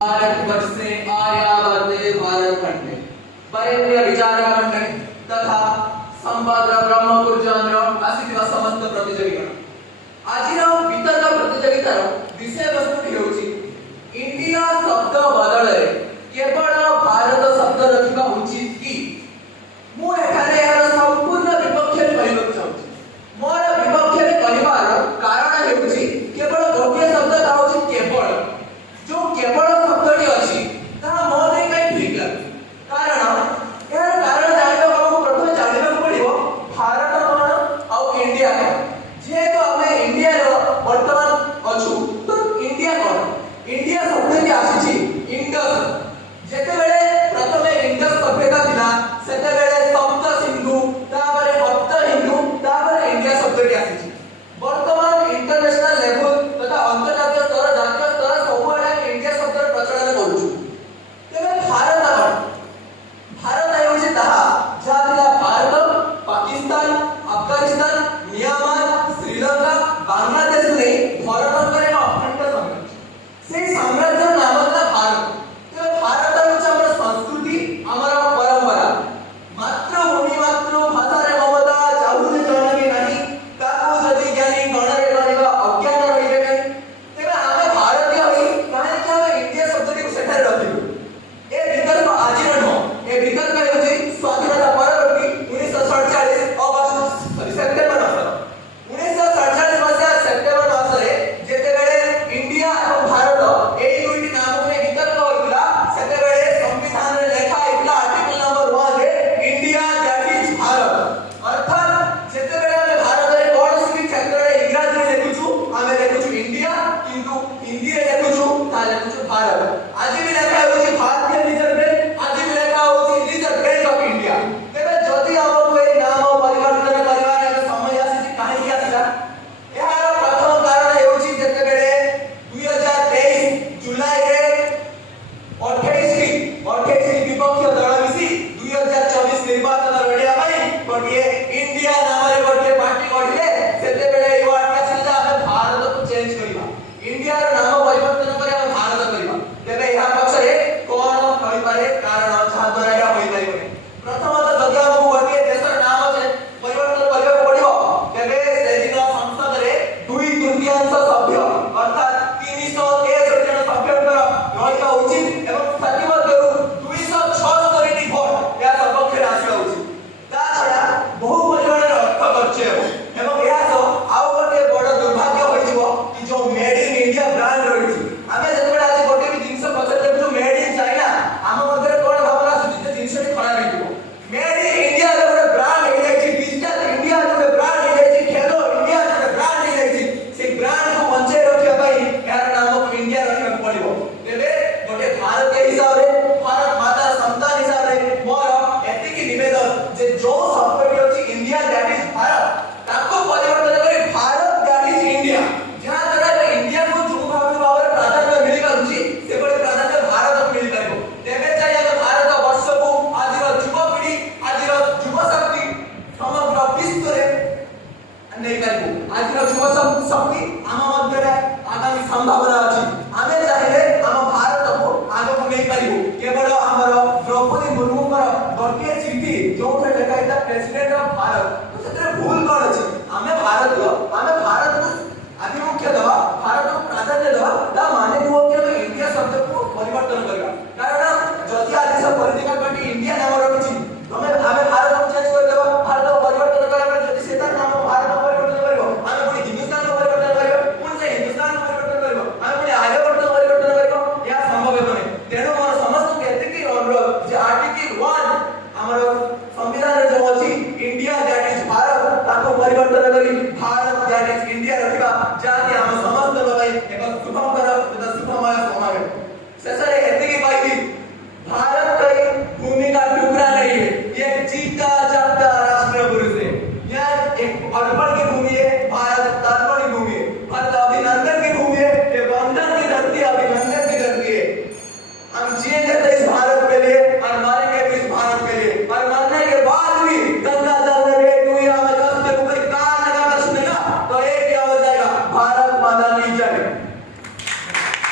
भारत वर्षे आर्या वंदे भारत खंडे वरेण्य विचार मंडळी तथा संवाद ब्रह्मपुरजान्य आसिଥିବା समस्त प्रतियोगिगण आजिर वितर्क प्रतियोगितार विषय वस्तु हेउची इंडिया शब्द बदଳରେ केवल भारत शब्द रखिबा उचित कि मु एखाने यार संपूर्ण विपक्ष कहବାକୁ चाहूची मोर विपक्ष कहबार कारण हेउची केवल गोटे शब्द ताउची केवल जो केवल शब्दटी अछि ता मोरे कई ठीक लागे कारण यार कारण जानिबा हमको प्रथम जानिबा पड़िबो भारत कोन आ इंडिया कोन जेहेतु हमें इंडिया रो वर्तमान अछु तो इंडिया कोन इंडिया शब्दटी आसीछि इंडस जेते बेले प्रथम इंडस सभ्यता थिला सेते बेले सप्त सिंधु तापरे हप्त हिंदू तापरे इंडिया शब्दटी आसीछि वर्तमान इंटरनेशनल लेवल तथा अंतर्राष्ट्रीय स्तर जातीय स्तर सबुआडे इंडिया शब्द प्रचलन करूछु तेबे भारत भारत हेउछि ताहा जातिला भारत पाकिस्तान अफगानिस्तान म्यांमार श्रीलंका बांग्लादेश ने भारत करे अखंड साम्राज्य से साम्राज्य नाम था भारत तेबे भारत हेउछि हमर संस्कृति हमर परंपरा मातृभूमि मातृभाषा रे ममता जाहुले जननी नाही ताकू जदि ज्ञानी गणरे गणिबा अज्ञान रहिबे नै तेबे आमे भारतीय होई काहे कि आमे इंडिया शब्दटी को सेठारे रखिबु ए विकल्प आजिर न ए विकल्प हेउछि स्वाधीनता परवर्ती 1947 अगस्त सेप्टेम्बर मास 1947 मसिया सेप्टेम्बर मास रे जेते बेले इंडिया और भारत एई दुईटी नाम रे विकल्प होइला सेते बेले संविधान रे लेखा होइला आर्टिकल नंबर 1 रे इंडिया दैट इज भारत अर्थात जेते बेले आमे भारत रे कोनोसी भी क्षेत्र रे इंग्रजी रे लिखुछु आमे लिखुछु इंडिया किंतु हिंदी रे लिखुछु ता लिखुछु भारत आज